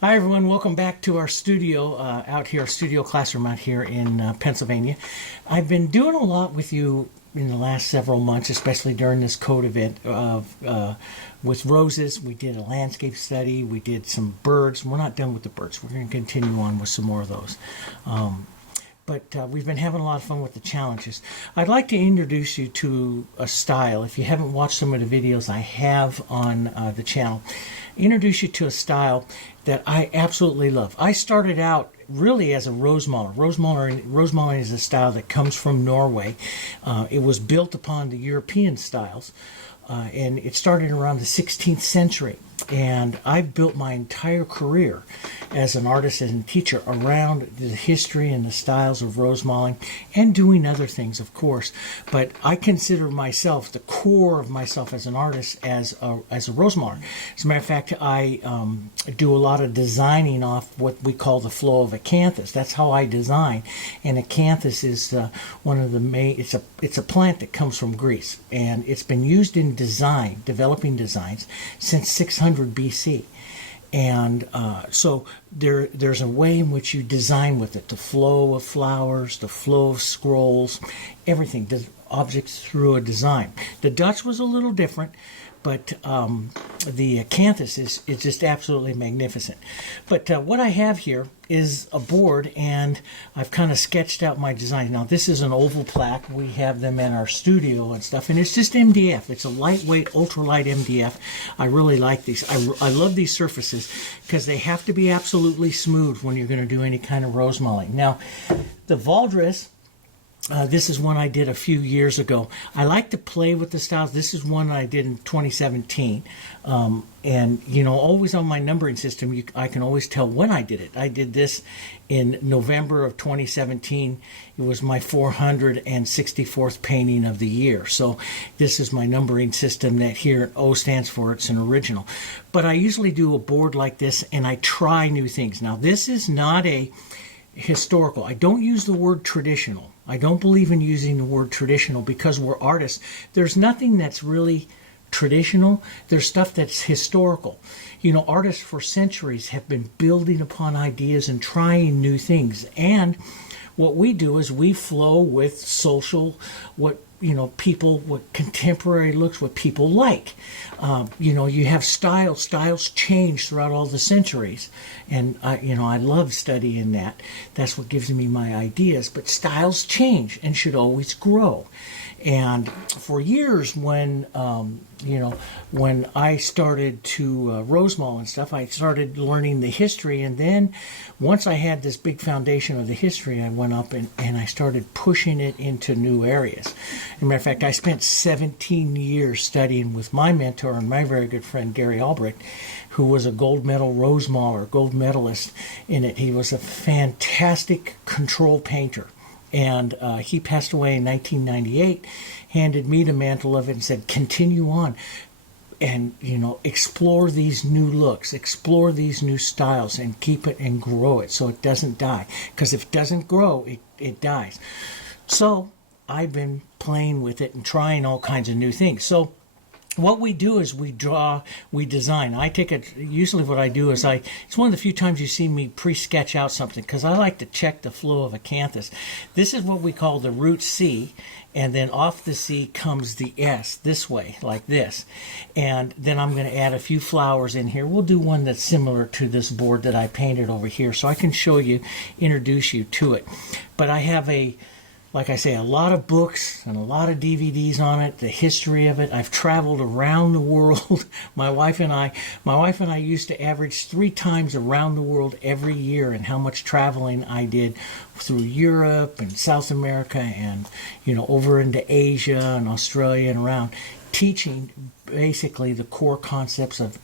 Hi everyone, welcome back to our studio studio classroom out here in Pennsylvania. I've been doing a lot with you in the last several months, especially during this code event with roses. We did a landscape study, we did some birds. We're not done with the birds. We're going to continue on with some more of those. But we've been having a lot of fun with the challenges. I'd like to introduce you to a style. If you haven't watched some of the videos I have on the channel, introduce you to a style that I absolutely love. I started out really as a Rosemaler. Rosemaling is a style that comes from Norway. It was built upon the European styles, and it started around the 16th century. And I've built my entire career as an artist and teacher around the history and the styles of Rosemaling and doing other things, of course. But I consider myself, the core of myself as an artist, as a Rosemaler. As a matter of fact, I do a lot of designing off what we call the flow of acanthus. That's how I design. And acanthus is one of the main, it's a plant that comes from Greece. And it's been used in design, developing designs, since 600 BC. And so there's a way in which you design with it, the flow of flowers, the flow of scrolls, everything, the objects through a design. The Dutch was a little different, but the acanthus is just absolutely magnificent. But what I have here is a board, and I've kind of sketched out my design. Now, this is an oval plaque. We have them in our studio and stuff, and it's just MDF. It's a lightweight, ultralight MDF. I really like these. I love these surfaces because they have to be absolutely smooth when you're going to do any kind of Rosemaling. Now, the Valdres, this is one I did a few years ago. I like to play with the styles. This is one I did in 2017. And, you know, always on my numbering system, I can always tell when I did it. I did this in November of 2017. It was my 464th painting of the year. So this is my numbering system that here O stands for. It's an original. But I usually do a board like this, and I try new things. Now, this is not a historical. I don't use the word traditional. I don't believe in using the word traditional because we're artists. There's nothing that's really traditional. There's stuff that's historical. You know, artists for centuries have been building upon ideas and trying new things. And what we do is we flow with social, what contemporary looks, what people like. You have styles change throughout all the centuries, and I love studying that. That's what gives me my ideas. But styles change and should always grow. And for years, when I started to Rosemale and stuff, I started learning the history. And then once I had this big foundation of the history, I went up and I started pushing it into new areas. As a matter of fact, I spent 17 years studying with my mentor and my very good friend, Gary Albrecht, who was a gold medal Rosemaler, gold medalist in it. He was a fantastic control painter. And he passed away in 1998, handed me the mantle of it and said, continue on and, explore these new looks, explore these new styles and keep it and grow it so it doesn't die. Because if it doesn't grow, it dies. So I've been playing with it and trying all kinds of new things. So what we do is we draw, we design. Usually what I do is it's one of the few times you see me pre-sketch out something because I like to check the flow of acanthus. This is what we call the root C, and then off the C comes the S this way, like this. And then I'm going to add a few flowers in here. We'll do one that's similar to this board that I painted over here so I can show you, introduce you to it. But I have like I say, a lot of books and a lot of DVDs on it, the history of it. I've traveled around the world. My wife and I used to average 3 times around the world every year, and how much traveling I did through Europe and South America and, over into Asia and Australia and around, teaching basically the core concepts of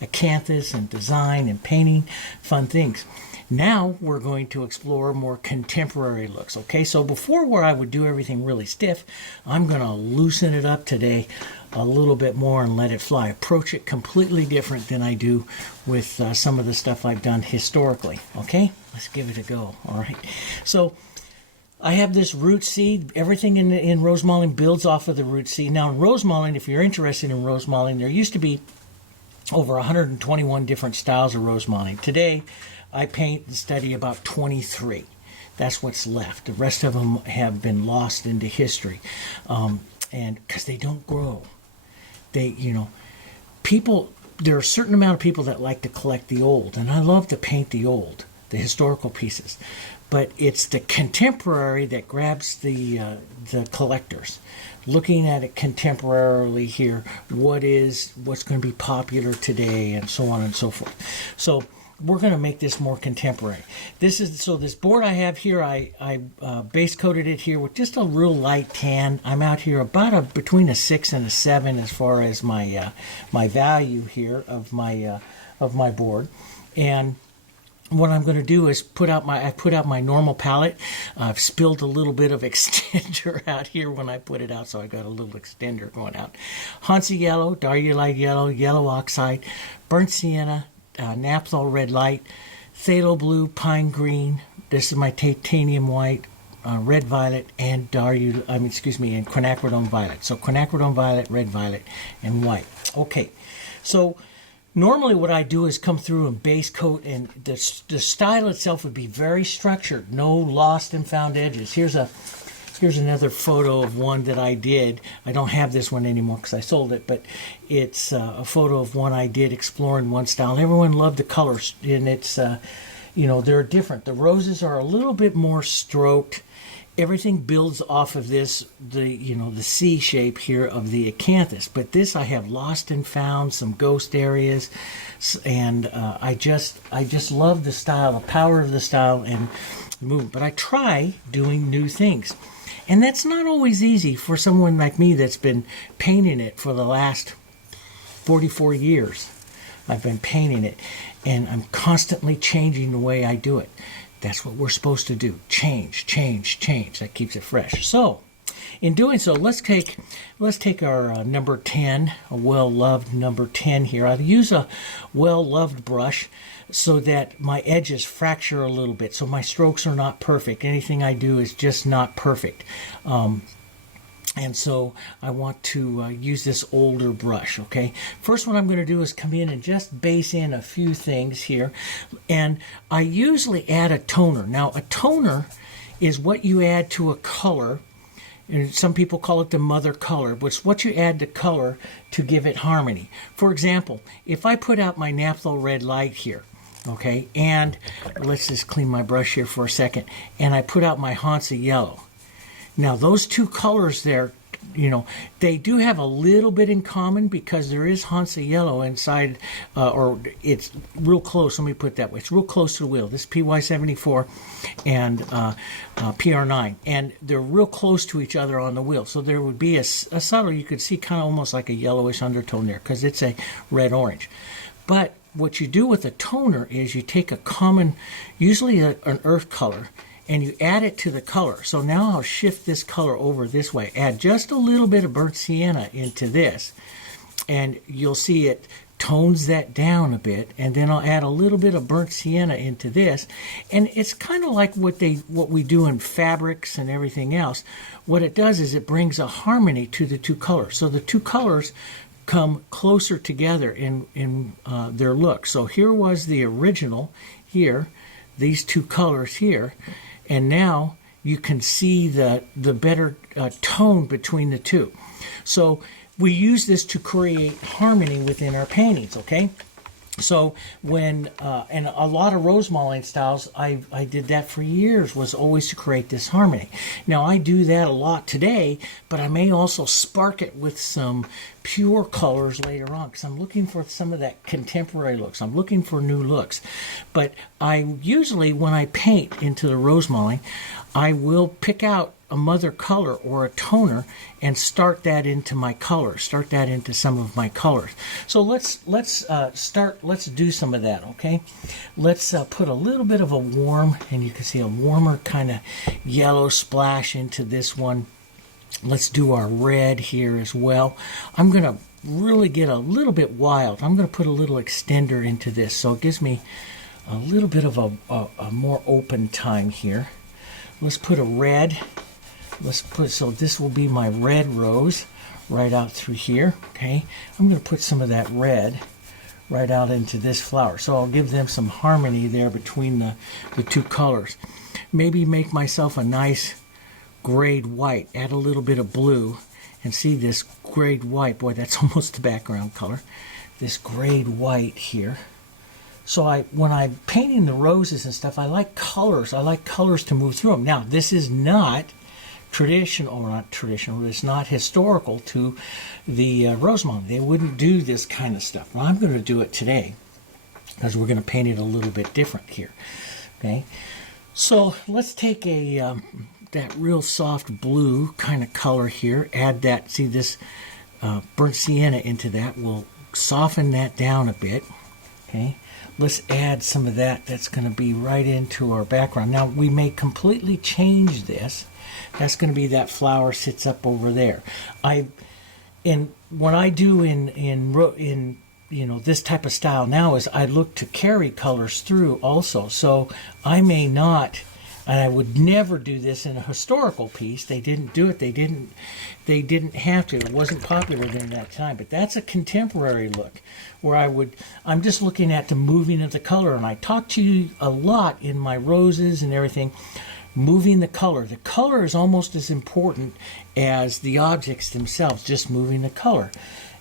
acanthus and design and painting, fun things. Now we're going to explore more contemporary looks, okay? So before where I would do everything really stiff, I'm going to loosen it up today a little bit more and let it fly. Approach it completely different than I do with some of the stuff I've done historically, okay? Let's give it a go, all right? So I have this root seed. Everything in Rosemaling builds off of the root seed. Now in Rosemaling, if you're interested in Rosemaling, there used to be over 121 different styles of Rosemaling. Today, I paint and study about 23. That's what's left. The rest of them have been lost into history, and because they don't grow. People. There are a certain amount of people that like to collect the old, and I love to paint the old, the historical pieces. But it's the contemporary that grabs the collectors. Looking at it contemporarily here, what's going to be popular today, and so on and so forth. So we're going to make this more contemporary. This board I have here, I base coated it here with just a real light tan. I'm out here about between a 6 and a 7 as far as my my value here of my board. And what I'm going to do is put out my normal palette. I've spilled a little bit of extender out here when I put it out, so I got a little extender going out. Hansa yellow, diarylite yellow, yellow oxide, burnt sienna, naphthol red light, phthalo blue, pine green. This is my titanium white, red violet, and and quinacridone violet. So quinacridone violet, red violet, and white. Okay, so normally what I do is come through and base coat, and the style itself would be very structured, no lost and found edges. Here's another photo of one that I did. I don't have this one anymore because I sold it, but it's a photo of one I did exploring one style. And everyone loved the colors, and it's, they're different. The roses are a little bit more stroked. Everything builds off of this, the C shape here of the acanthus. But this I have lost and found, some ghost areas, and I just love the style, the power of the style and movement. But I try doing new things. And that's not always easy for someone like me that's been painting it for the last 44 years. I've been painting it, and I'm constantly changing the way I do it. That's what we're supposed to do. Change. That keeps it fresh. So, in doing so, let's take our number 10, a well-loved number 10 here. I'll use a well-loved brush so that my edges fracture a little bit, so my strokes are not perfect. Anything I do is just not perfect. And so I want to use this older brush, okay? First what I'm going to do is come in and just base in a few things here. And I usually add a toner. Now, a toner is what you add to a color. And some people call it the mother color, but it's what you add to color to give it harmony. For example, if I put out my naphthol red light here, okay, and let's just clean my brush here for a second, and I put out my Hansa yellow. Now, those two colors there, they do have a little bit in common because there is Hansa yellow inside, or it's real close. Let me put it that way. It's real close to the wheel. This is PY74 and PR9, and they're real close to each other on the wheel. So there would be a subtle, you could see kind of almost like a yellowish undertone there because it's a red-orange. But what you do with a toner is you take a common, usually an earth color, and you add it to the color. So now I'll shift this color over this way. Add just a little bit of burnt sienna into this, and you'll see it tones that down a bit. And then I'll add a little bit of burnt sienna into this, and it's kind of like what we do in fabrics and everything else. What it does is it brings a harmony to the two colors. So the two colors come closer together in their look. So here was the original here, these two colors here. And now you can see the better tone between the two. So we use this to create harmony within our paintings, okay? So when, and a lot of Rosemaling styles, I did that for years, was always to create this harmony. Now I do that a lot today, but I may also spark it with some pure colors later on because I'm looking for some of that contemporary looks. I'm looking for new looks. But I usually, when I paint into the Rosemaling, I will pick out a mother color or a toner and start that into my colors, start that into some of my colors. So let's do some of that, okay? Let's put a little bit of a warm, and you can see a warmer kind of yellow splash into this one. Let's do our red here as well. I'm going to really get a little bit wild. I'm going to put a little extender into this, so it gives me a little bit of a more open time here. Let's put a red. So this will be my red rose right out through here, okay? I'm going to put some of that red right out into this flower. So I'll give them some harmony there between the two colors. Maybe make myself a nice grayed white, add a little bit of blue, and see this grayed white. Boy, that's almost the background color. This grayed white here. So when I'm painting the roses and stuff, I like colors. I like colors to move through them. Now, this is not traditional, or not traditional, it's not historical to the Rosemaling. They wouldn't do this kind of stuff. Well, I'm going to do it today because we're going to paint it a little bit different here. Okay, so let's take that real soft blue kind of color here, add that, see this burnt sienna into that. We'll soften that down a bit. Okay, let's add some of that. That's going to be right into our background. Now we may completely change this. That's going to be that flower sits up over there. What I do in this type of style now is I look to carry colors through also. So I may not, and I would never do this in a historical piece. They didn't do it. They didn't have to. It wasn't popular during that time. But that's a contemporary look where I'm just looking at the moving of the color. And I talk to you a lot in my roses and everything, moving the color. The color is almost as important as the objects themselves, just moving the color.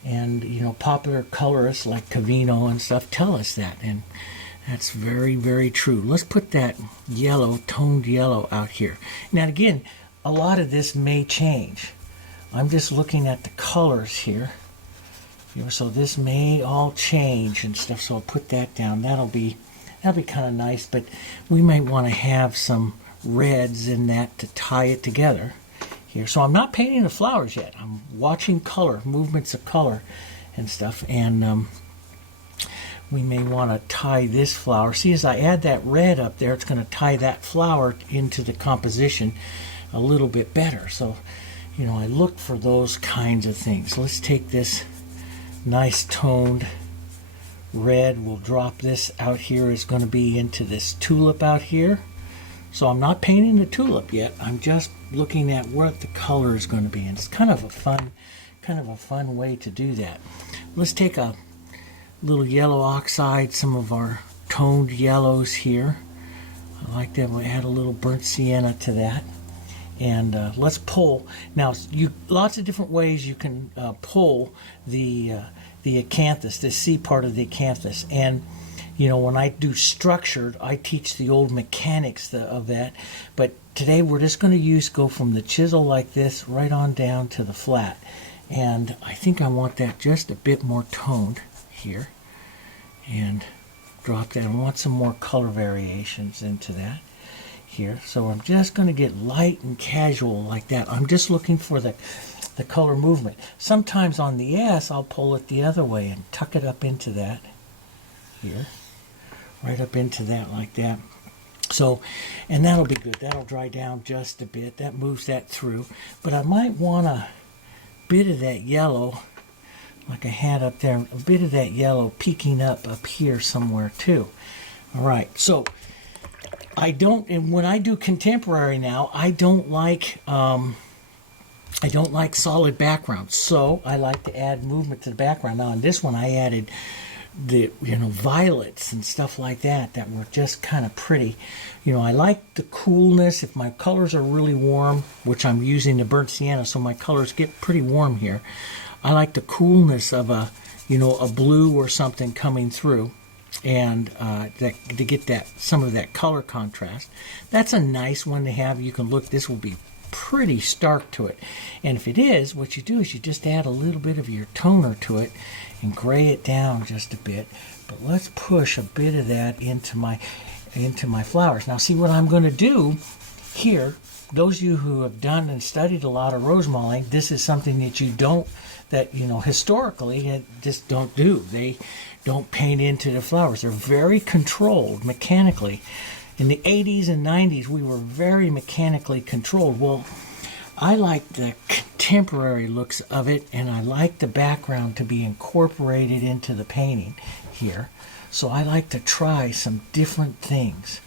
And, popular colorists like Cavino and stuff tell us that. And that's very, very true. Let's put that yellow, toned yellow out here. Now, again, a lot of this may change. I'm just looking at the colors here. So this may all change and stuff. So I'll put that down. That'll be kind of nice. But we might want to have some reds in that to tie it together here. So I'm not painting the flowers yet. I'm watching color, movements of color and stuff. And we may want to tie this flower. See, as I add that red up there, it's going to tie that flower into the composition a little bit better. So, I look for those kinds of things. Let's take this nice toned red. We'll drop this out here. It's going to be into this tulip out here. So I'm not painting the tulip yet. I'm just looking at what the color is going to be. And it's kind of a fun way to do that. Let's take a little yellow oxide, some of our toned yellows here. I like that. We'll add a little burnt sienna to that. And let's pull. Now, lots of different ways you can pull the acanthus, the C part of the acanthus. And when I do structured, I teach the old mechanics of that. But today we're just going to go from the chisel like this right on down to the flat. And I think I want that just a bit more toned here. And drop that. I want some more color variations into that here. So I'm just going to get light and casual like that. I'm just looking for the color movement. Sometimes on the S, I'll pull it the other way and tuck it up into that here. Right up into that like that. So, and that'll be good. That'll dry down just a bit. That moves that through. But I might want a bit of that yellow, like I had up there, a bit of that yellow peeking up here somewhere too. All right. So and when I do contemporary now, I don't like solid backgrounds. So I like to add movement to the background. Now in this one, I added the violets and stuff like that were just kind of pretty. I like the coolness. If my colors are really warm, which I'm using the burnt sienna, so my colors get pretty warm here. I like the coolness of a blue or something coming through, and to get some of that color contrast. That's a nice one to have. You can look. This will be pretty stark to it, and if it is, what you do is you just add a little bit of your toner to it and gray it down just a bit. But let's push a bit of that into my flowers. Now see what I'm going to do here. Those of you who have done and studied a lot of Rosemaling, this is something that historically just don't do. They don't paint into the flowers. They're very controlled mechanically. In the 80s and 90s, we were very mechanically controlled. Well, I like the contemporary looks of it, and I like the background to be incorporated into the painting here. So I like to try some different things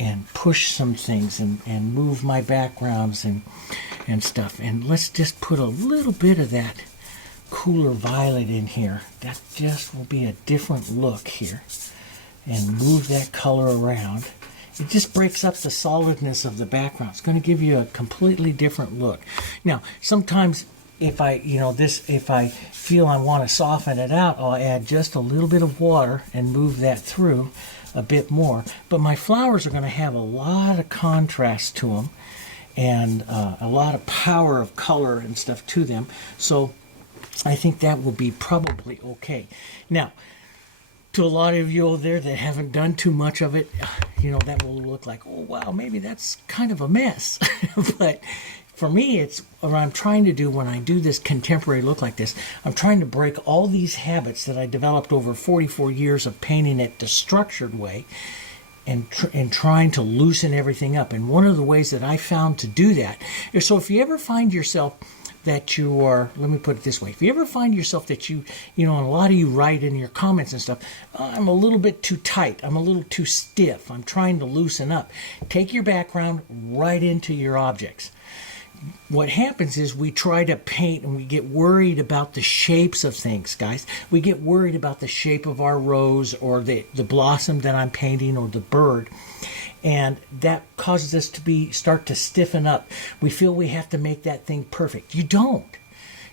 and push some things and move my backgrounds and stuff. And let's just put a little bit of that cooler violet in here, that just will be a different look here. And move that color around. It just breaks up the solidness of the background. It's going to give you a completely different look. Now, sometimes if I feel I want to soften it out, I'll add just a little bit of water and move that through a bit more. But my flowers are going to have a lot of contrast to them and a lot of power of color and stuff to them. So I think that will be probably okay. Now, to a lot of you over there that haven't done too much of it, that will look like, oh wow, maybe that's kind of a mess. But for me, it's what I'm trying to do when I do this contemporary look like this. I'm trying to break all these habits that I developed over 44 years of painting it the structured way and trying to loosen everything up. And one of the ways that I found to do that is, so if you ever find yourself that you are, let me put it this way, if you ever find yourself that and a lot of you write in your comments and stuff, I'm a little bit too tight, I'm a little too stiff, I'm trying to loosen up, take your background right into your objects. What happens is we try to paint and we get worried about the shapes of things, guys. We get worried about the shape of our rose or the blossom that I'm painting or the bird. And that causes us to start to stiffen up. We feel we have to make that thing perfect. You don't.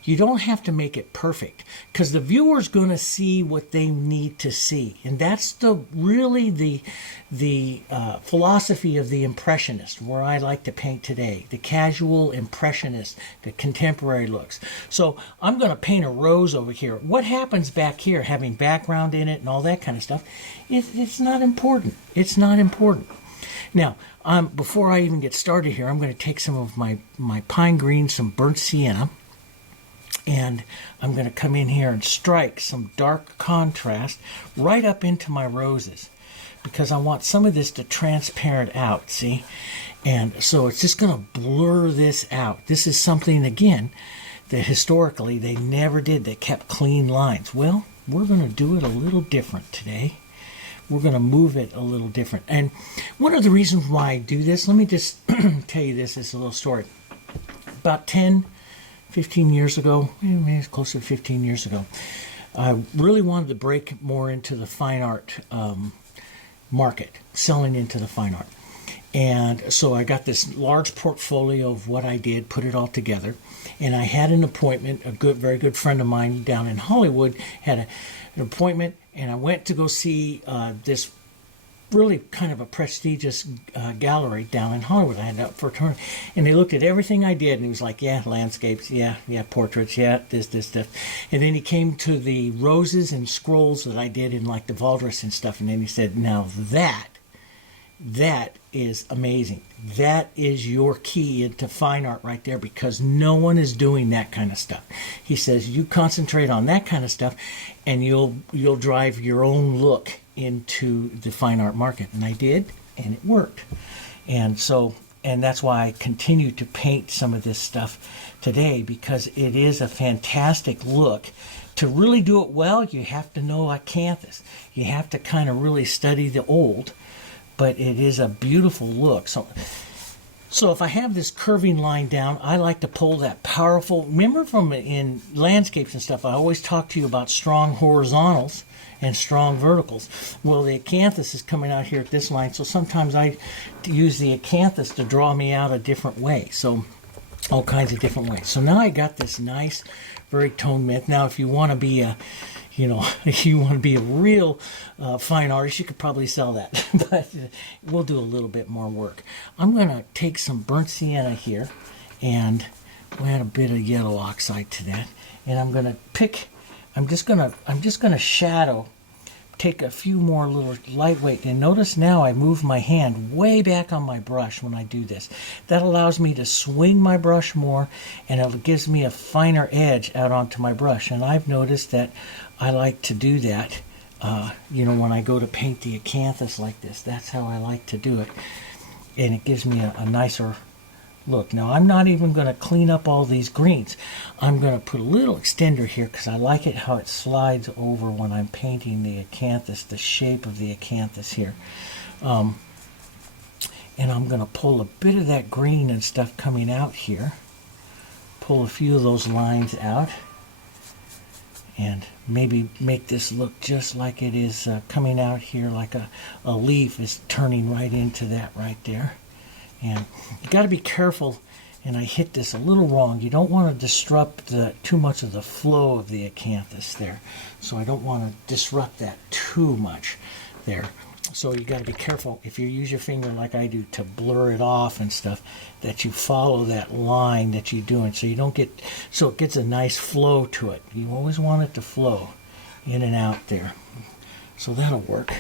You don't have to make it perfect, because the viewer's going to see what they need to see. And that's really the philosophy of the Impressionist, where I like to paint today. The casual Impressionist, the contemporary looks. So I'm going to paint a rose over here. What happens back here, having background in it and all that kind of stuff, it's not important. It's not important. Now, before I even get started here, I'm going to take some of my pine green, some burnt sienna, and I'm going to come in here and strike some dark contrast right up into my roses, because I want some of this to transparent out, see? And so it's just going to blur this out. This is something, again, that historically they never did. They kept clean lines. Well, we're going to do it a little different today. We're going to move it a little different. And one of the reasons why I do this, let me just tell you this as a little story. About 15 years ago, maybe it's closer to 15 years ago, I really wanted to break more into the fine art market, selling into the fine art. And so I got this large portfolio of what I did, put it all together, and I had an appointment. Very good friend of mine down in Hollywood had an appointment, and I went to go see this really kind of a prestigious gallery down in Hollywood. I had up for a turn, and they looked at everything I did, and he was like, yeah, landscapes, yeah, portraits, yeah, this. And then he came to the roses and scrolls that I did in like the Valdres and stuff, and then he said, now that is amazing. That is your key into fine art right there, because no one is doing that kind of stuff. He says, you concentrate on that kind of stuff, and you'll drive your own look into the fine art market. And I did, and it worked. And that's why I continue to paint some of this stuff today, because it is a fantastic look. To really do it well, you have to know acanthus. You have to kind of really study the old, but it is a beautiful look. So if I have this curving line down, I like to pull that powerful, remember from in landscapes and stuff, I always talk to you about strong horizontals and strong verticals. Well, the acanthus is coming out here at this line, so sometimes I use the acanthus to draw me out a different way. So all kinds of different ways. So now I got this nice, very toned mint. Now if you want to be if you want to be a real fine artist, you could probably sell that. But we'll do a little bit more work. I'm going to take some burnt sienna here, and we'll add a bit of yellow oxide to that. And I'm going to I'm just going to shadow, take a few more little lightweight. And notice now I move my hand way back on my brush when I do this. That allows me to swing my brush more, and it gives me a finer edge out onto my brush. And I've noticed that I like to do that, when I go to paint the acanthus like this. That's how I like to do it. And it gives me a nicer look. Now, I'm not even going to clean up all these greens. I'm going to put a little extender here because I like it how it slides over when I'm painting the acanthus, the shape of the acanthus here. And I'm going to pull a bit of that green and stuff coming out here. Pull a few of those lines out. and maybe make this look just like it is coming out here, like a leaf is turning right into that right there. And you got to be careful, and I hit this a little wrong. You don't want to disrupt too much of the flow of the acanthus there. So I don't want to disrupt that too much there. So you got to be careful if you use your finger like I do to blur it off and stuff, that you follow that line that you're doing, so you don't get, so it gets a nice flow to it. You always want it to flow in and out there. So that'll work.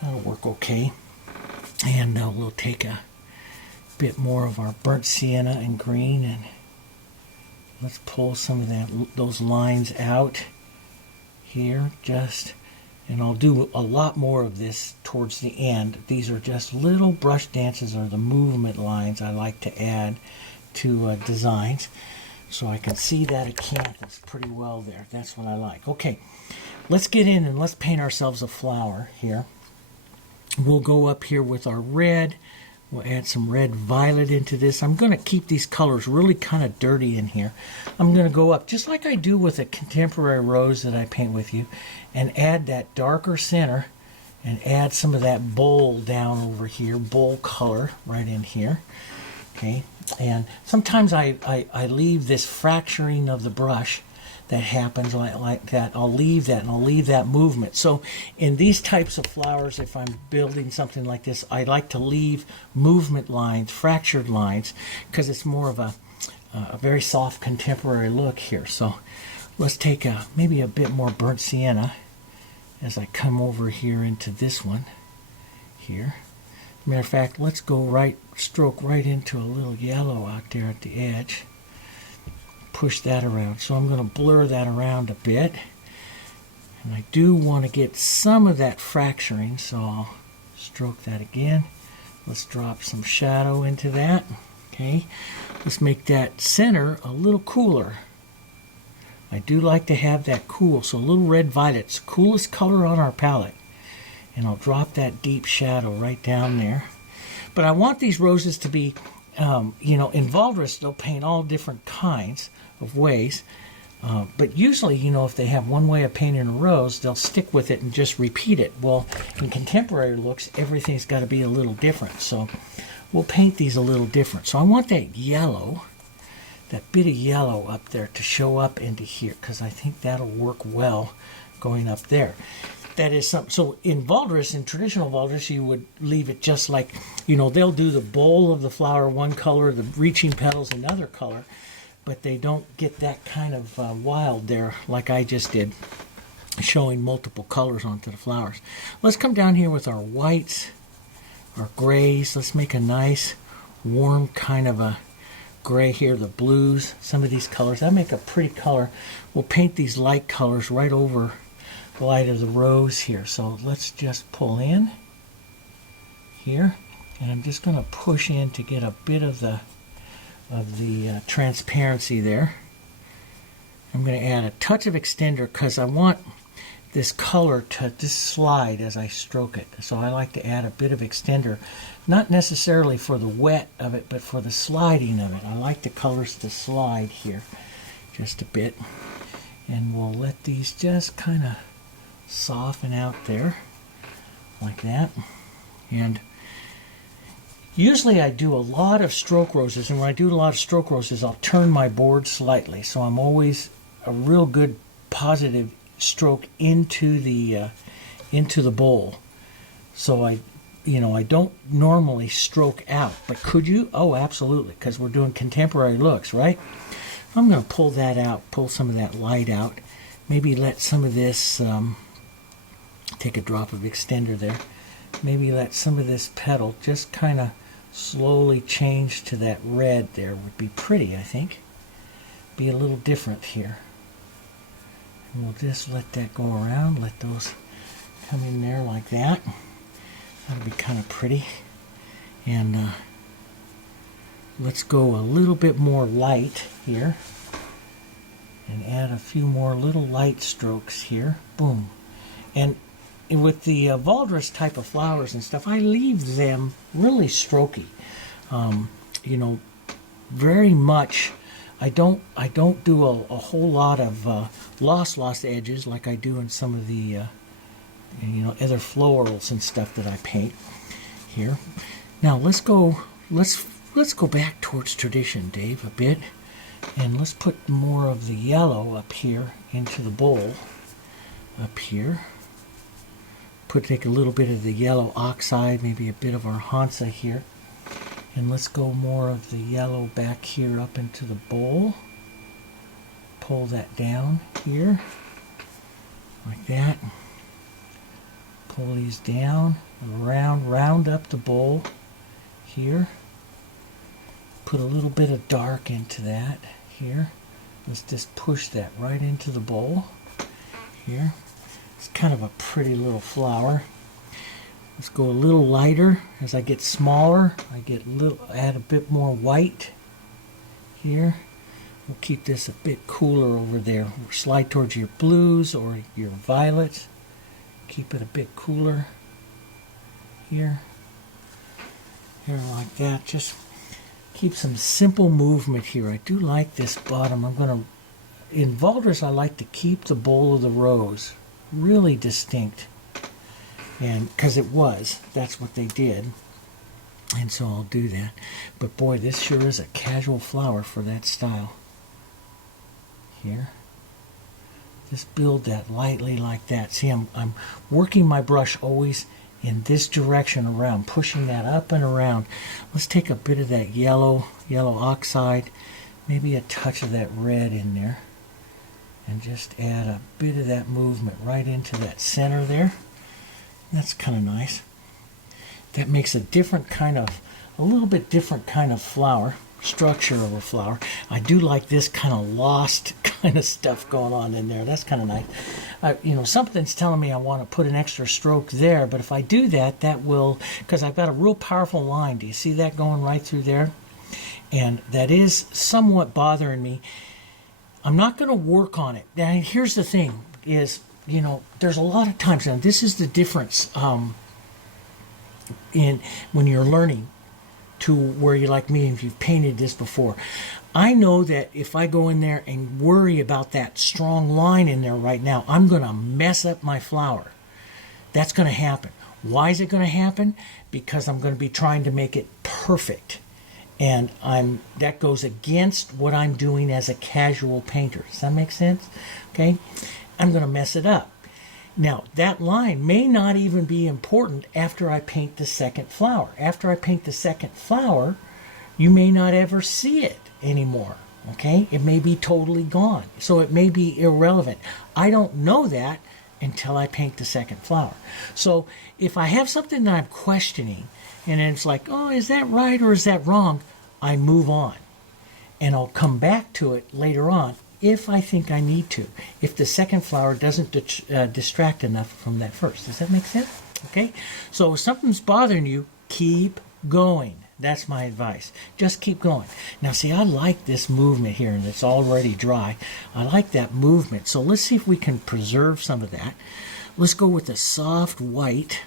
That'll work okay. And we'll take a bit more of our burnt sienna and green, and let's pull some of those lines out here just. And I'll do a lot more of this towards the end. These are just little brush dances, or the movement lines I like to add to designs. So I can see that acanthus pretty well there. That's what I like. Okay, let's get in and let's paint ourselves a flower here. We'll go up here with our red. We'll add some red violet into this. I'm going to keep these colors really kind of dirty in here. I'm going to go up just like I do with a contemporary rose that I paint with you, and add that darker center, and add some of that bold down over here, bold color right in here. Okay, and sometimes I leave this fracturing of the brush that happens like that. I'll leave that, and I'll leave that movement. So in these types of flowers, if I'm building something like this, I like to leave movement lines, fractured lines, because it's more of a very soft contemporary look here. So let's take maybe a bit more burnt sienna as I come over here into this one here. Matter of fact, let's go stroke right into a little yellow out there at the edge. Push that around. So I'm going to blur that around a bit. And I do want to get some of that fracturing, so I'll stroke that again. Let's drop some shadow into that. Okay, let's make that center a little cooler. I do like to have that cool, so a little red violet's the coolest color on our palette. And I'll drop that deep shadow right down there. But I want these roses to be, in Valdres, they'll paint all different kinds of ways. But usually, if they have one way of painting a rose, they'll stick with it and just repeat it. Well, in contemporary looks, everything's got to be a little different. So we'll paint these a little different. So I want that yellow, that bit of yellow up there to show up into here, because I think that'll work well going up there. That is something. So in Valdres, in traditional Valdres, you would leave it just like, they'll do the bowl of the flower one color, the reaching petals another color, but they don't get that kind of wild there like I just did, showing multiple colors onto the flowers. Let's come down here with our whites, our grays. Let's make a nice warm kind of a gray here, the blues, some of these colors. That make a pretty color. We'll paint these light colors right over the light of the rose here. So let's just pull in here, and I'm just going to push in to get a bit of the transparency there. I'm going to add a touch of extender because I want this color to just slide as I stroke it. So I like to add a bit of extender, not necessarily for the wet of it, but for the sliding of it. I like the colors to slide here just a bit. And we'll let these just kind of soften out there like that. And usually I do a lot of stroke roses, and when I do a lot of stroke roses, I'll turn my board slightly, so I'm always a real good positive stroke into the bowl. So I don't normally stroke out, but could you? Oh, absolutely, because we're doing contemporary looks, right? I'm going to pull that out, pull some of that light out, maybe let some of this, take a drop of extender there, maybe let some of this petal just kind of slowly change to that red there. Would be pretty, I think. Be a little different here. And we'll just let that go around, let those come in there like that. That'll be kind of pretty. And let's go a little bit more light here and add a few more little light strokes here. Boom. And with the Valdres type of flowers and stuff, I leave them really strokey. Very much I don't do a whole lot of lost edges like I do in some of the other florals and stuff that I paint here. Now let's go back towards tradition, Dave, a bit, and let's put more of the yellow up here into the bowl up here. Take a little bit of the yellow oxide, maybe a bit of our Hansa here, and let's go more of the yellow back here up into the bowl. Pull that down here like that. Pull these down around, round up the bowl here. Put a little bit of dark into that here. Let's just push that right into the bowl here. It's kind of a pretty little flower. Let's go a little lighter. As I get smaller, add a bit more white here. We'll keep this a bit cooler over there. Slide towards your blues or your violets. Keep it a bit cooler here. Here like that. Just keep some simple movement here. I do like this bottom. In Valdres, I like to keep the bowl of the rose really distinct, and because that's what they did, and so I'll do that. But boy, this sure is a casual flower for that style here. Just build that lightly like that. See, I'm working my brush always in this direction around, pushing that up and around. Let's take a bit of that yellow oxide, maybe a touch of that red in there, and just add a bit of that movement right into that center there. That's kind of nice. That makes a little bit different kind of flower, structure of a flower. I do like this kind of lost kind of stuff going on in there. That's kind of nice. Something's telling me I want to put an extra stroke there, but if I do that, that will, because I've got a real powerful line. Do you see that going right through there? And that is somewhat bothering me. I'm not going to work on it. Now, here's the thing is, there's a lot of times, and this is the difference in when you're learning to where you're like me and you've painted this before. I know that if I go in there and worry about that strong line in there right now, I'm going to mess up my flower. That's going to happen. Why is it going to happen? Because I'm going to be trying to make it perfect. And that goes against what I'm doing as a casual painter. Does that make sense? Okay? I'm going to mess it up. Now, that line may not even be important after I paint the second flower. After I paint the second flower, you may not ever see it anymore. Okay? It may be totally gone. So it may be irrelevant. I don't know that until I paint the second flower. So if I have something that I'm questioning, and it's like, oh, is that right or is that wrong? I move on. And I'll come back to it later on if I think I need to. If the second flower doesn't distract enough from that first. Does that make sense? Okay? So if something's bothering you, keep going. That's my advice. Just keep going. Now, see, I like this movement here, and it's already dry. I like that movement. So let's see if we can preserve some of that. Let's go with a soft white.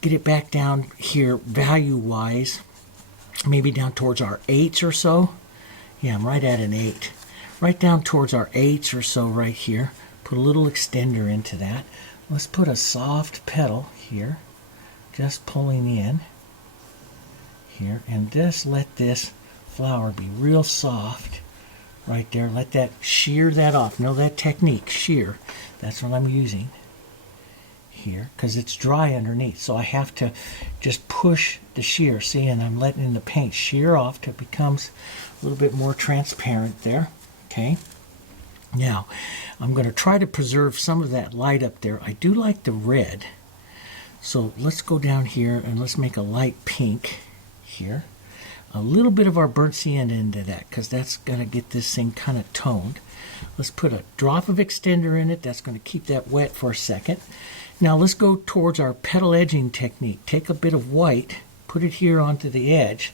Get it back down here value-wise, maybe down towards our 8s or so. Yeah, I'm right at an 8. Right down towards our 8s or so right here. Put a little extender into that. Let's put a soft petal here, just pulling in here, and just let this flower be real soft right there. Let that shear that off. Know that technique, shear. That's what I'm using here because it's dry underneath, so I have to just push the shear. See, and I'm letting the paint shear off till it becomes a little bit more transparent there. Okay, now I'm going to try to preserve some of that light up there. I do like the red, so let's go down here and let's make a light pink here. A little bit of our burnt sienna into that because that's going to get this thing kind of toned. Let's put a drop of extender in it. That's going to keep that wet for a second. Now let's go towards our petal edging technique. Take a bit of white, put it here onto the edge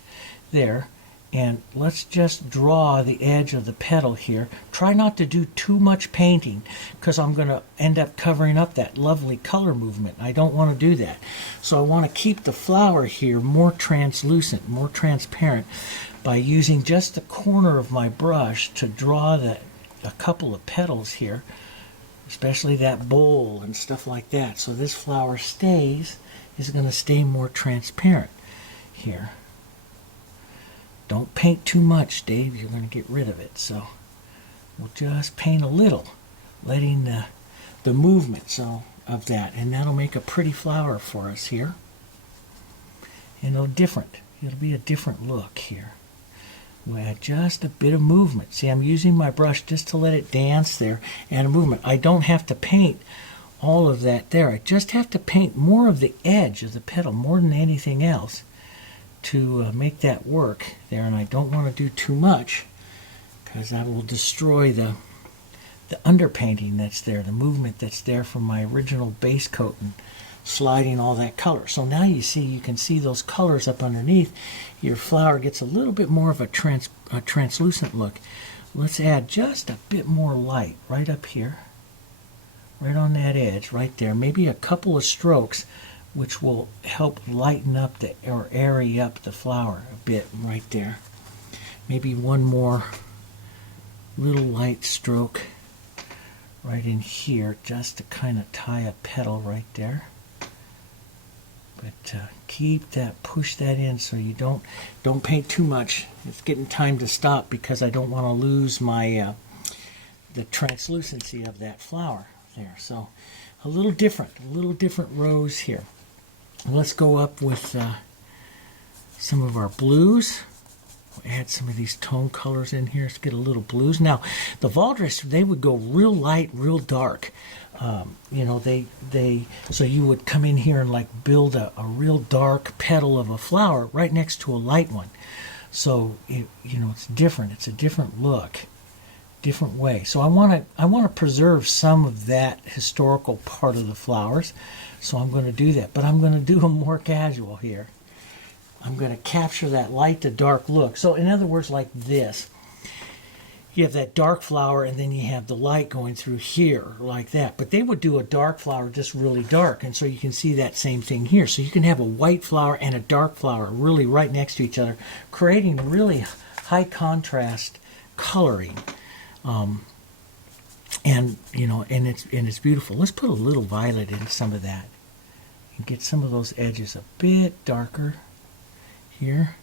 there, And let's just draw the edge of the petal here. Try not to do too much painting because I'm going to end up covering up that lovely color movement. I don't want to do that. So I want to keep the flower here more translucent, more transparent by using just the corner of my brush to draw a couple of petals here, especially that bowl and stuff like that. So this flower is going to stay more transparent here. Don't paint too much, Dave. You're going to get rid of it. So we'll just paint a little, letting the movement of that. And that'll make a pretty flower for us here. And it'll be a different look here. We'll add just a bit of movement. See, I'm using my brush just to let it dance there and a movement. I don't have to paint all of that there. I just have to paint more of the edge of the petal, more than anything else, to make that work there. And I don't want to do too much because I will destroy the underpainting that's there, the movement that's there from my original base coat and sliding all that color. So now you can see those colors up underneath. Your flower gets a little bit more of a translucent look. Let's add just a bit more light right up here, right on that edge right there. Maybe a couple of strokes which will help lighten up or airy up the flower a bit right there. Maybe one more little light stroke right in here just to kind of tie a petal right there. But push that in so you don't paint too much. It's getting time to stop because I don't want to lose my the translucency of that flower there. So a little different rose here. Let's go up with some of our blues. We'll add some of these tone colors in here. Let's get a little blues. Now, the Valdres, they would go real light, real dark. So you would come in here and like build a real dark petal of a flower right next to a light one. So it's different. It's a different look, different way. So I want to preserve some of that historical part of the flowers. So I'm going to do that, but I'm going to do them more casual here. I'm going to capture that light to dark look. So in other words, like this. You have that dark flower and then you have the light going through here like that. But they would do a dark flower just really dark. And so you can see that same thing here. So you can have a white flower and a dark flower really right next to each other, creating really high contrast coloring. And it's beautiful. Let's put a little violet in some of that and get some of those edges a bit darker here.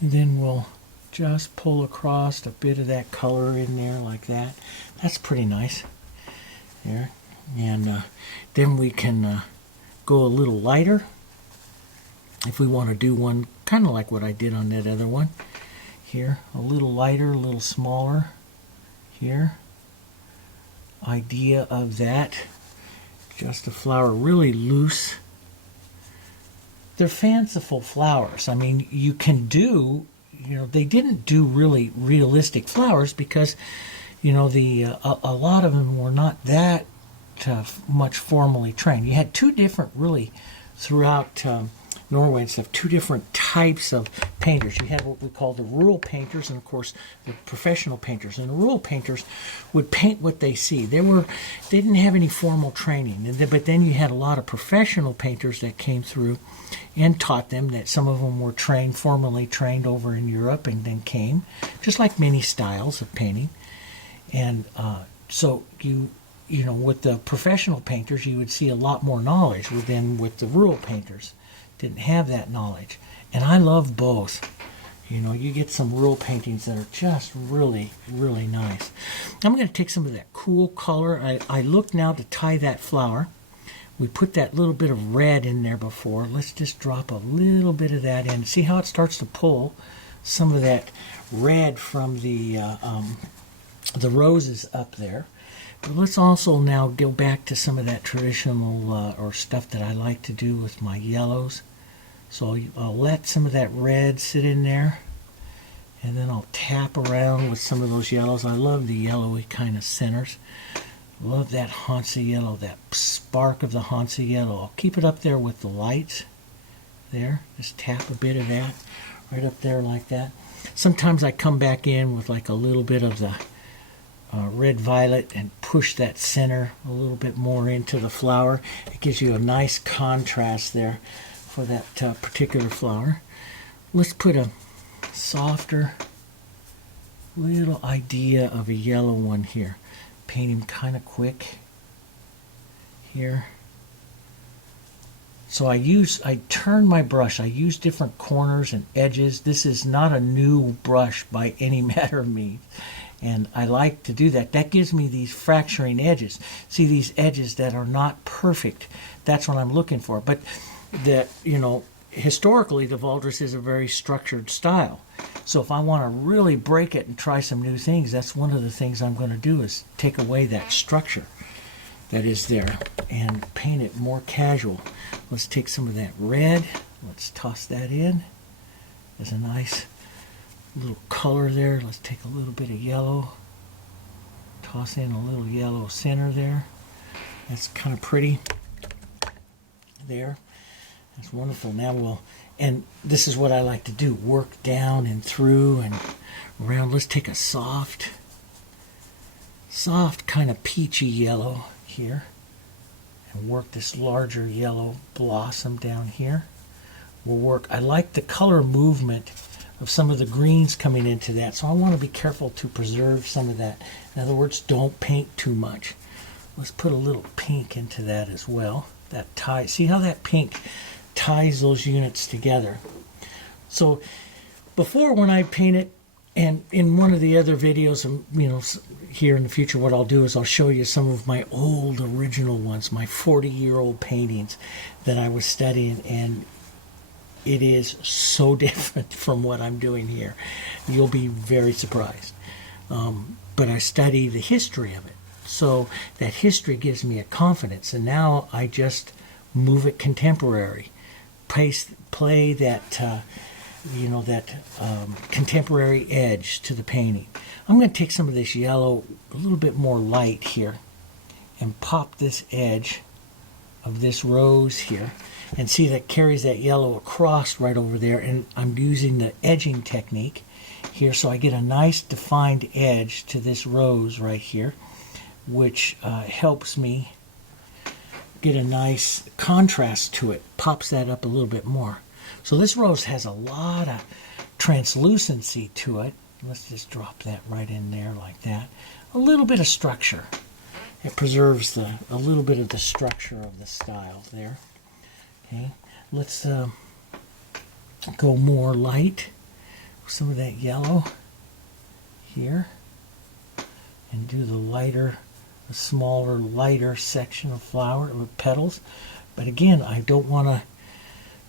And then we'll just pull across a bit of that color in there like that. That's pretty nice there. And then we can go a little lighter if we want to do one kind of like what I did on that other one here. A little lighter, a little smaller here. Idea of that. Just a flower really loose. They're fanciful flowers. I mean, you can do, they didn't do really realistic flowers because, a lot of them were not that much formally trained. You had two different, really, throughout Norway and stuff, two different types of painters. You had what we call the rural painters and, of course, the professional painters. And the rural painters would paint what they see. They didn't have any formal training. But then you had a lot of professional painters that came through and taught them. That some of them were formally trained over in Europe and then came, just like many styles of painting. And so with the professional painters, you would see a lot more knowledge than with the rural painters. Didn't have that knowledge. And I love both. You get some rural paintings that are just really, really nice. I'm going to take some of that cool color. I look now to tie that flower. We put that little bit of red in there before. Let's just drop a little bit of that in. See how it starts to pull some of that red from the roses up there. But let's also now go back to some of that traditional or stuff that I like to do with my yellows. So I'll let some of that red sit in there, and then I'll tap around with some of those yellows. I love the yellowy kind of centers. Love that Hansa yellow, that spark of the Hansa yellow. I'll keep it up there with the lights there. Just tap a bit of that right up there like that. Sometimes I come back in with like a little bit of the red violet and push that center a little bit more into the flower. It gives you a nice contrast there for that particular flower. Let's put a softer little idea of a yellow one here. Paint him kind of quick here. So I turn my brush. I use different corners and edges. This is not a new brush by any matter of means. And I like to do that. That gives me these fracturing edges. See these edges that are not perfect. That's what I'm looking for. But that, historically the Valdres is a very structured style. So if I want to really break it and try some new things, that's one of the things I'm going to do is take away that structure that is there and paint it more casual. Let's take some of that red. Let's toss that in. There's a nice little color there. Let's take a little bit of yellow. Toss in a little yellow center there. That's kind of pretty there. That's wonderful. Now and this is what I like to do, work down and through and around. Let's take a soft kind of peachy yellow here and work this larger yellow blossom down here. I like the color movement of some of the greens coming into that, so I want to be careful to preserve some of that. In other words, don't paint too much. Let's put a little pink into that as well. That tie, see how that pink ties those units together. So before, when I paint it, and in one of the other videos, here in the future, what I'll do is I'll show you some of my old original ones, my 40-year-old paintings that I was studying, and it is so different from what I'm doing here. You'll be very surprised. But I study the history of it. So that history gives me a confidence. And now I just move it contemporary. Play that, contemporary edge to the painting. I'm going to take some of this yellow, a little bit more light here, and pop this edge of this rose here. And see, that carries that yellow across right over there, and I'm using the edging technique here, so I get a nice defined edge to this rose right here, which helps me get a nice contrast to it, pops that up a little bit more. So this rose has a lot of translucency to it. Let's just drop that right in there like that. A little bit of structure. It preserves a little bit of the structure of the style there. Okay, let's go more light. Some of that yellow here, and do the smaller, lighter section of flower with petals. But again, I don't want to.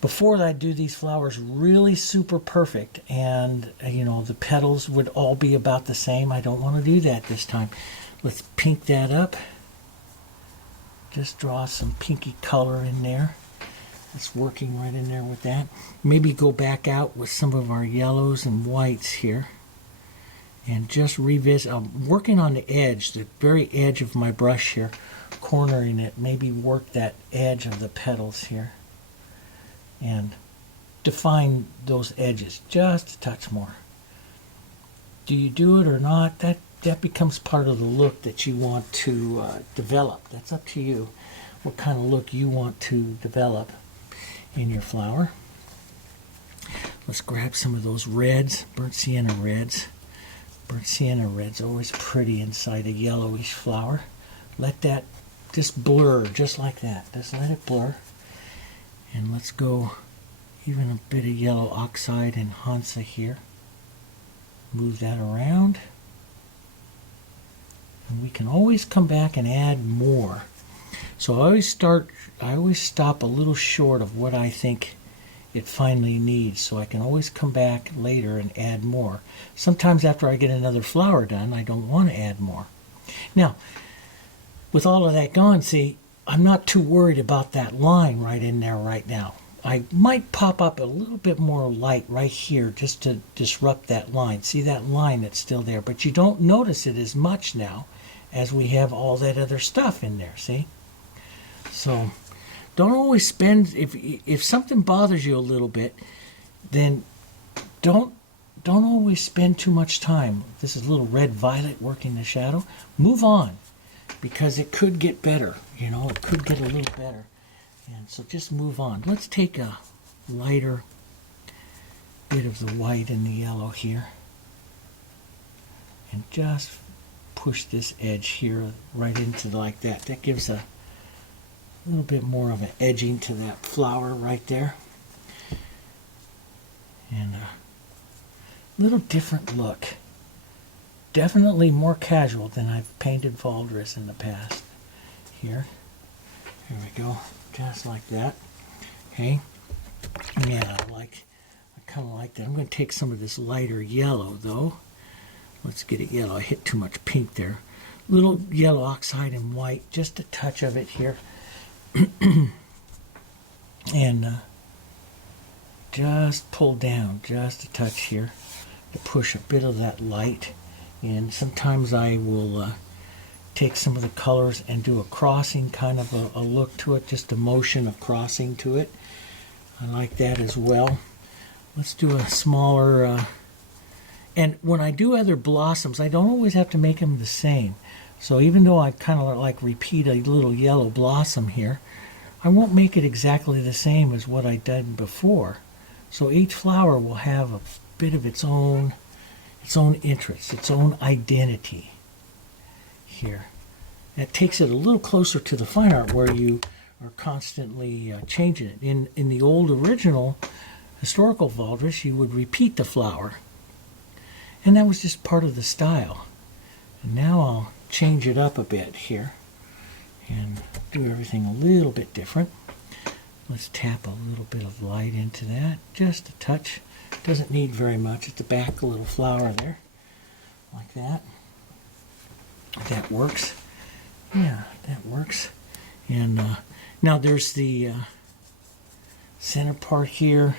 Before I do these flowers really super perfect, and the petals would all be about the same. I don't want to do that this time. Let's pink that up. Just draw some pinky color in there. It's working right in there with that. Maybe go back out with some of our yellows and whites here and just revisit. I'm working on the edge, the very edge of my brush here, cornering it. Maybe work that edge of the petals here and define those edges just a touch more. Do you do it or not? That becomes part of the look that you want to develop. That's up to you, what kind of look you want to develop in your flower. Let's grab some of those reds, burnt sienna reds. Burnt sienna red's always pretty inside a yellowish flower. Let that just blur, just like that. Just let it blur. And let's go even a bit of yellow oxide and Hansa here. Move that around. And we can always come back and add more. So I always stop a little short of what I think it finally needs, so I can always come back later and add more. Sometimes after I get another flower done, I don't want to add more. Now, with all of that gone, see, I'm not too worried about that line right in there right now. I might pop up a little bit more light right here just to disrupt that line. See that line that's still there, but you don't notice it as much now as we have all that other stuff in there, see? So don't always spend, if something bothers you a little bit, then don't always spend too much time. This is a little red violet working the shadow. Move on, because it could get better. It could get a little better. And so just move on. Let's take a lighter bit of the white and the yellow here. And just push this edge here right into like that. That gives a little bit more of an edging to that flower right there. And a little different look. Definitely more casual than I've painted Valdres in the past. Here we go. Just like that. Okay. Yeah, I kind of like that. I'm going to take some of this lighter yellow though. Let's get it yellow. I hit too much pink there. Little yellow oxide and white, just a touch of it here. And just pull down just a touch here to push a bit of that light in. Sometimes I will take some of the colors and do a crossing kind of a look to it, just a motion of crossing to it. I like that as well. Let's do a smaller, and when I do other blossoms, I don't always have to make them the same. So even though I kind of like repeat a little yellow blossom here, I won't make it exactly the same as what I did before. So each flower will have a bit of its own interest, its own identity here. That takes it a little closer to the fine art where you are constantly changing it. In the old original historical Valdres, you would repeat the flower. And that was just part of the style. And now I'll change it up a bit here and do everything a little bit different. Let's tap a little bit of light into that, just a touch. Doesn't need very much at the back, a little flower there, like that. That works. Yeah, that works. And now there's the center part here.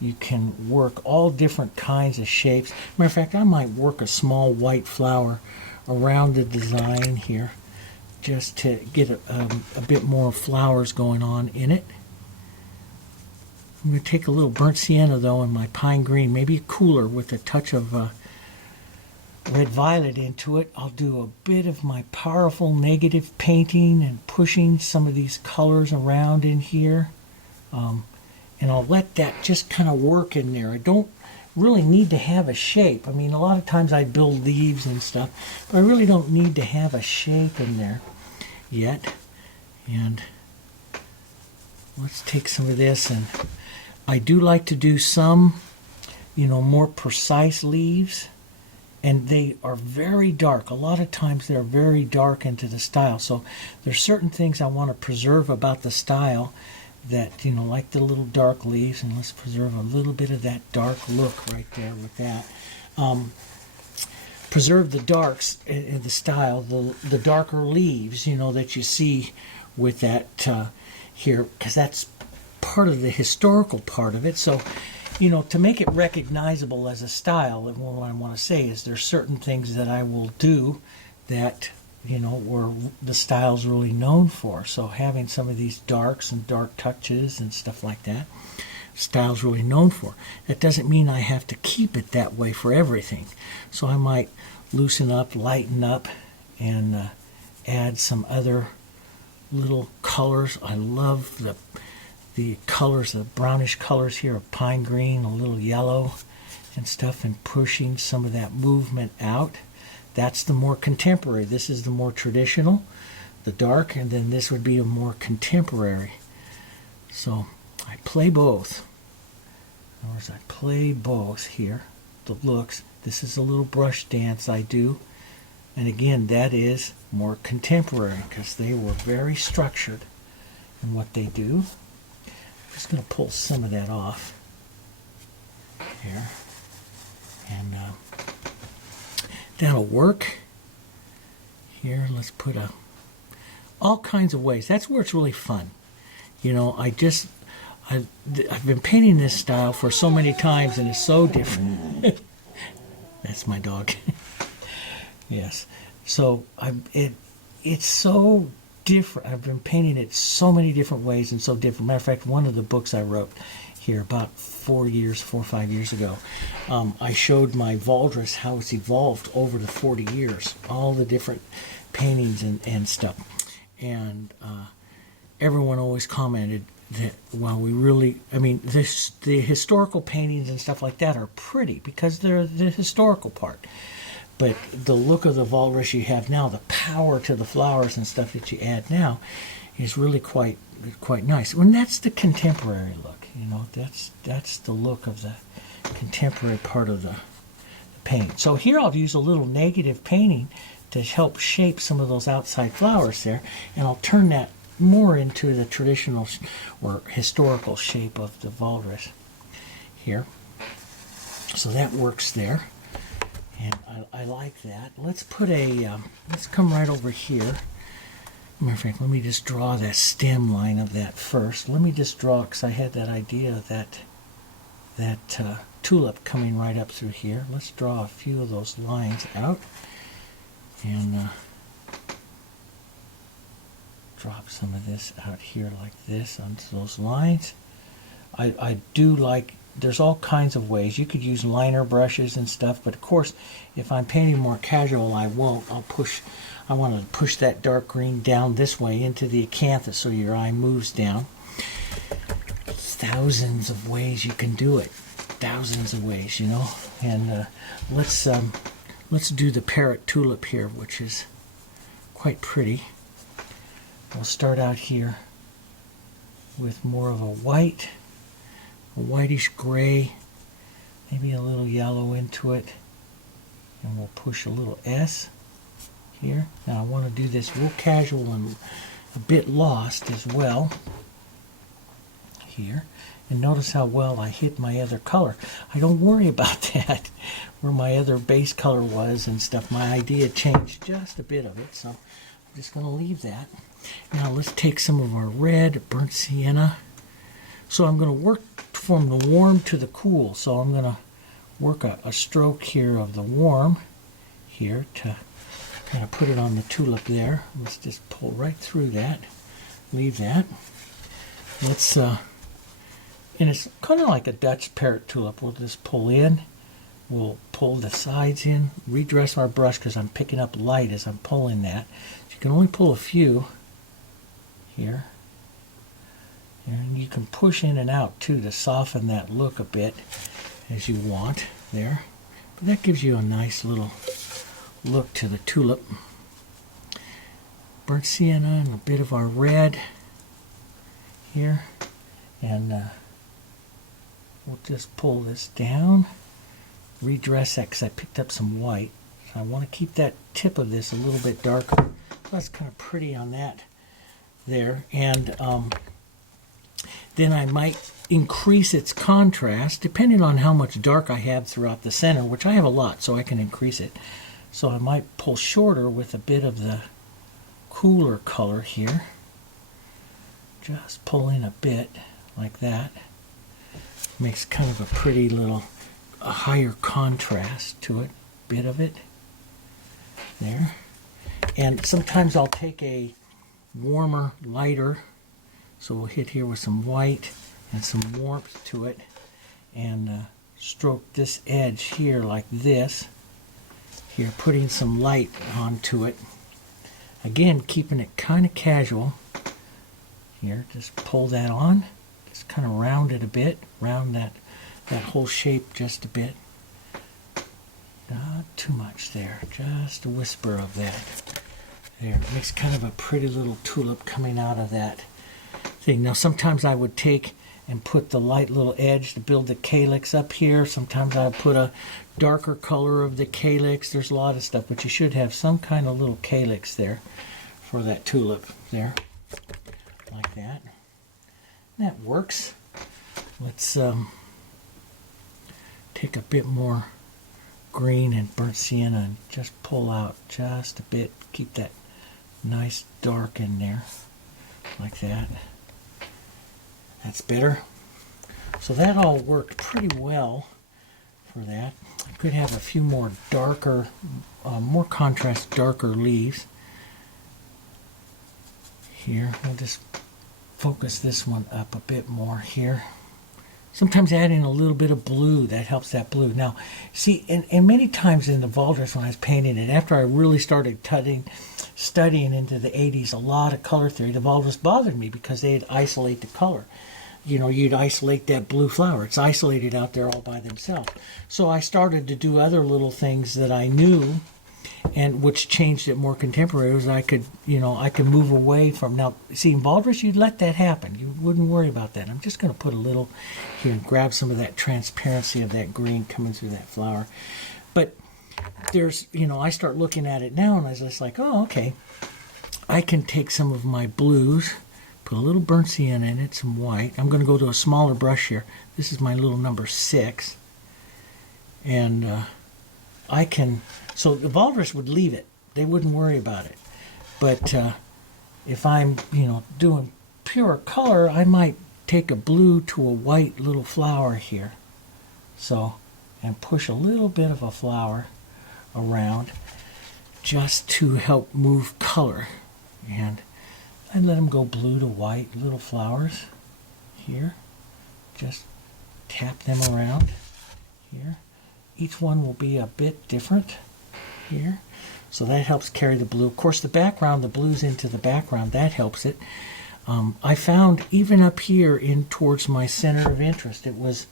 You can work all different kinds of shapes. Matter of fact, I might work a small white flower around the design here just to get a bit more flowers going on in it. I'm going to take a little burnt sienna though in my pine green, maybe cooler with a touch of red violet into it. I'll do a bit of my powerful negative painting and pushing some of these colors around in here. And I'll let that just kind of work in there. I don't really need to have a shape. I mean, a lot of times I build leaves and stuff, but I really don't need to have a shape in there yet. And let's take some of this, and I do like to do some, more precise leaves, and they are very dark. A lot of times they're very dark into the style. So there's certain things I want to preserve about the style that, like the little dark leaves, and let's preserve a little bit of that dark look right there with that. Preserve the darks in the style, the darker leaves, that you see with that here, because that's part of the historical part of it. So, to make it recognizable as a style, what I want to say is there's certain things that I will do that where the style's really known for. So having some of these darks and dark touches and stuff like that, style's really known for. That doesn't mean I have to keep it that way for everything. So I might loosen up, lighten up, and add some other little colors. I love the colors, the brownish colors here of pine green, a little yellow and stuff, and pushing some of that movement out. That's the more contemporary. This is the more traditional, the dark, and then this would be a more contemporary. So I play both. In other words, I play both here. The looks. This is a little brush dance I do. And again, that is more contemporary because they were very structured in what they do. I'm just going to pull some of that off here. And that'll work. Here, let's put all kinds of ways. That's where it's really fun. I've been painting this style for so many times, and it's so different. That's my dog. Yes. So it's so different. I've been painting it so many different ways and so different. Matter of fact, one of the books I wrote here about 4 or 5 years ago. I showed my Valdres how it's evolved over the 40 years, all the different paintings and stuff. And everyone always commented that, well, we really, I mean, the historical paintings and stuff like that are pretty because they're the historical part. But the look of the Valdres you have now, the power to the flowers and stuff that you add now, is really quite nice. And that's the contemporary look. You know, that's the look of the contemporary part of the paint. So here I'll use a little negative painting to help shape some of those outside flowers there, and I'll turn that more into the traditional or historical shape of the Valdres here. So that works there, and I like that. Let's put let's come right over here. Matter of fact, let me just draw that stem line of that first. Let me just draw, because I had that idea of that tulip coming right up through here. Let's draw a few of those lines out, and drop some of this out here like this onto those lines. I do like, there's all kinds of ways. You could use liner brushes and stuff, but of course, if I'm painting more casual, I won't. I want to push that dark green down this way into the acanthus so your eye moves down. Thousands of ways you can do it. Thousands of ways, you know. And let's do the parrot tulip here, which is quite pretty. We'll start out here with more of a white, a whitish gray, maybe a little yellow into it, and we'll push a little S here. Now I want to do this real casual and a bit lost as well here. And notice how well I hit my other color. I don't worry about that, where my other base color was and stuff. My idea changed just a bit of it, so I'm just going to leave that. Now let's take some of our red, burnt sienna. So I'm going to work from the warm to the cool. So I'm going to work a stroke here of the warm here to kind of put it on the tulip there. Let's just pull right through that. Leave that. Let's, and it's kind of like a Dutch parrot tulip. We'll just pull in. We'll pull the sides in. Redress our brush because I'm picking up light as I'm pulling that. So you can only pull a few here. And you can push in and out too to soften that look a bit as you want there. But that gives you a nice little look to the tulip. Burnt sienna and a bit of our red here, and we'll just pull this down, redress that because I picked up some white. So I want to keep that tip of this a little bit darker. That's kind of pretty on that there, and then I might increase its contrast depending on how much dark I have throughout the center, which I have a lot, so I can increase it. So I might pull shorter with a bit of the cooler color here. Just pull in a bit like that. Makes kind of a pretty little, a higher contrast to it. Bit of it. There. And sometimes I'll take a warmer, lighter, so we'll hit here with some white and some warmth to it, and stroke this edge here like this. Here, putting some light onto it. Again, keeping it kind of casual. Here, just pull that on. Just kind of round it a bit. Round that whole shape just a bit. Not too much there. Just a whisper of that. There, it makes kind of a pretty little tulip coming out of that thing. Now, sometimes I would take and put the light little edge to build the calyx up here. Sometimes I put a darker color of the calyx. There's a lot of stuff, but you should have some kind of little calyx there for that tulip there, like that. And that works. Let's take a bit more green and burnt sienna and just pull out just a bit. Keep that nice dark in there, like that. That's better. So that all worked pretty well for that. I could have a few more darker, more contrast, darker leaves. Here, we'll just focus this one up a bit more here. sometimes adding a little bit of blue, that helps that blue. Now, see, and many times in the Valdres when I was painting it, after I really started studying into the 80s, a lot of color theory, the Valdres bothered me because they'd isolate the color. You know, you'd isolate that blue flower. It's isolated out there all by themselves. So I started to do other little things that I knew, and which changed it more contemporary. Was I could move away from, now see in Valdres you'd let that happen. You wouldn't worry about that. I'm just going to put a little here and grab some of that transparency of that green coming through that flower. But there's, I start looking at it now and I was just like, oh, okay, I can take some of my blues, put a little burnt sienna in it, some white. I'm going to go to a smaller brush here. This is my little number 6. And I can, so the Valdres would leave it. They wouldn't worry about it. But if I'm, doing pure color, I might take a blue to a white little flower here. So, and push a little bit of a flower around just to help move color. And I let them go blue to white little flowers here. Just tap them around here. Each one will be a bit different here. So that helps carry the blue. Of course, the background, the blue's into the background, that helps it. I found even up here in towards my center of interest, it was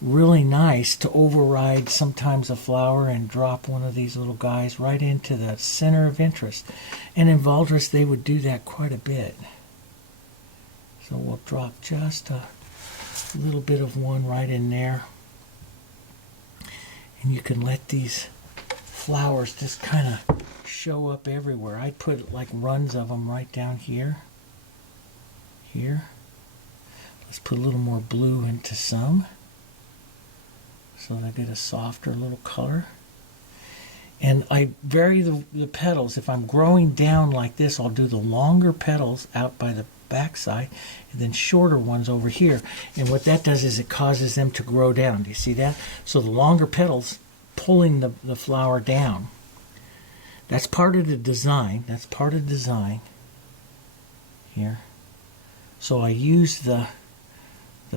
really nice to override sometimes a flower and drop one of these little guys right into the center of interest. And in Valdres, they would do that quite a bit. So we'll drop just a little bit of one right in there. And you can let these flowers just kind of show up everywhere. I put like runs of them right down here. Here. Let's put a little more blue into some, so they get a softer little color. And I vary the petals. If I'm growing down like this, I'll do the longer petals out by the backside and then shorter ones over here. And what that does is it causes them to grow down. Do you see that? So the longer petals pulling the flower down. That's part of the design. That's part of the design here. So I use the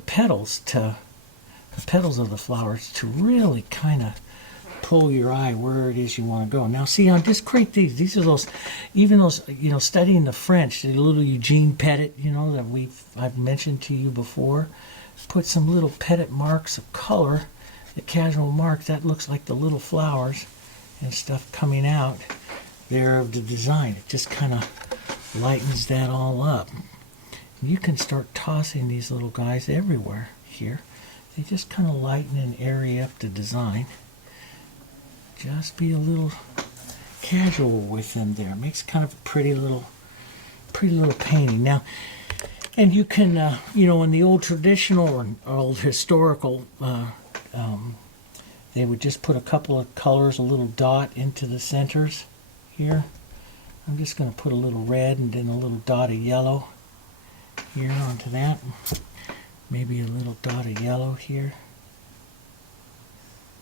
petals of the flowers to really kind of pull your eye where it is you want to go. Now see, on just create these are those, even those, studying the French, the little Eugene Petit, that I've mentioned to you before. Put some little petit marks of color, the casual marks, that looks like the little flowers and stuff coming out there of the design. It just kind of lightens that all up. You can start tossing these little guys everywhere here. They just kind of lighten and area up the design. Just be a little casual with them there. It makes kind of a pretty little painting. Now, and you can, in the old traditional or old historical, they would just put a couple of colors, a little dot into the centers here. I'm just going to put a little red and then a little dot of yellow here onto that. Maybe a little dot of yellow here.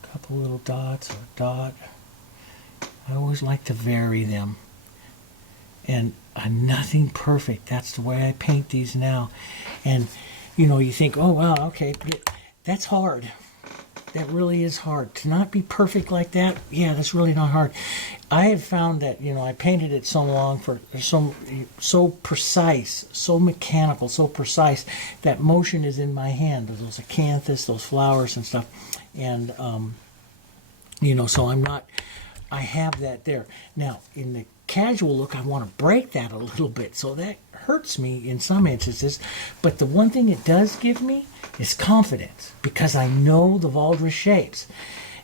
A couple little dots or a dot. I always like to vary them. And nothing perfect. That's the way I paint these now. And, you think, oh, wow, okay, that's hard. That really is hard. To not be perfect like that, yeah, that's really not hard. I have found that, I painted it so long for so precise, so mechanical, so precise, that motion is in my hand. Those acanthus, those flowers and stuff. And, so I have that there. Now, in the casual look, I want to break that a little bit. So that hurts me in some instances. But the one thing it does give me is confidence, because I know the Valdres shapes.